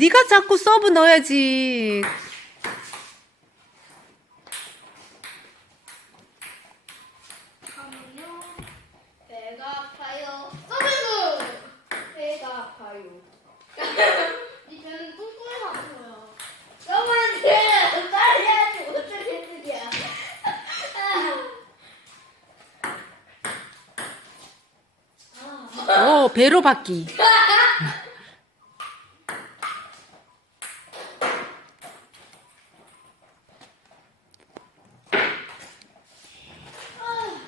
네가 자꾸 서브 넣어야지. 잠깐만요. 배가 아파요. 서비스! 배가 아파요. 이 배는 뚱뚱해서 아파요. 서비스! 빨리 해야지. 어떻게 쓰냐. 오, 배로 받기.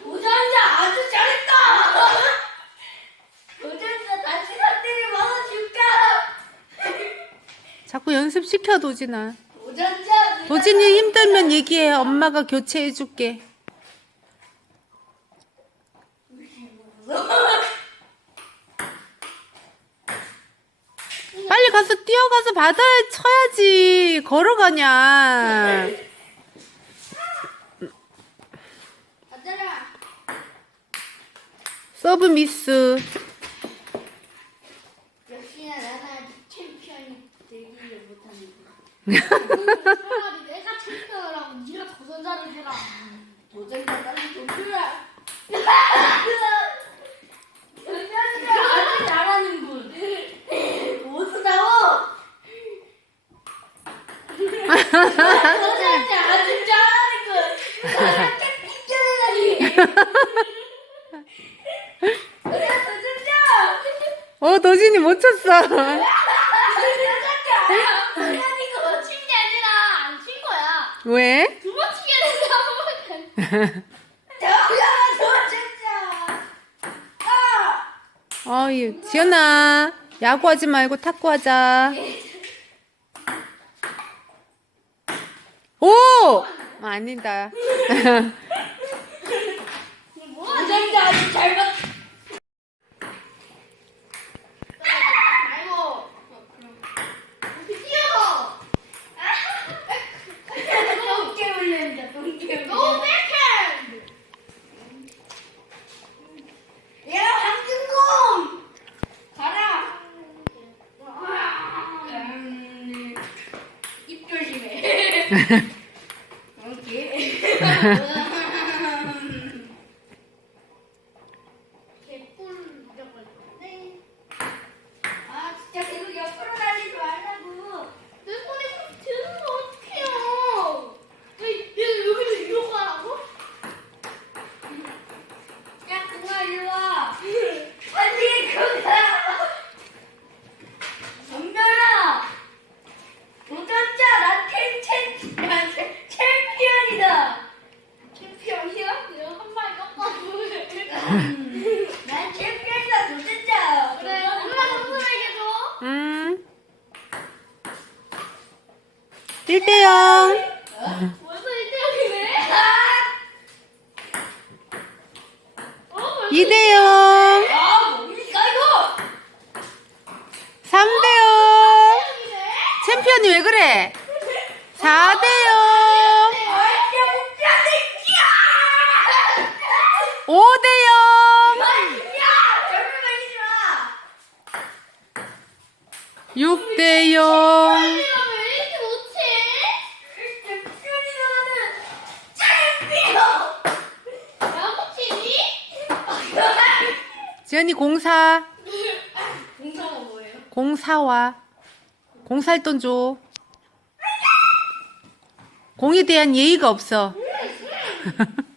도전자 아주 잘했다! 도전자 다시 상대를 막아줄까? 자꾸 연습시켜, 도진아. 도진이 힘들면 얘기해. 엄마가 교체해 줄게. 빨리 가서 뛰어가서 바다에 쳐야지. 걸어가냐. 서브 미스. 역시나 나는 아직 챔피언이 되기를 못하는구나. 어, 도진이 못 쳤어. 아니 이거 친 게 아니라 안 친 거야. 왜? 두번 치게 돼서 한. 저야 저 진짜. 아. 어이, 지연아. 야구하지 말고 탁구하자. 오! 아니다. 도전자 아주 잘 봤. okay. 1대0. 벌써 1대0이네. 어, 벌써 2대0. 아, 뭡니까 이거? 3대0. 1대0이네. 챔피언이 왜 그래? 4대0. 절대 못 잡을게야. 5대0. 야, 절대 말리지 마. 6대0. 내가 왜 이렇게 못해? 챔피언이라는 챔피언. 야구치니? 지연이 공사. 공사가 뭐예요? 공사와. 공사할 돈 줘. 공에 대한 예의가 없어.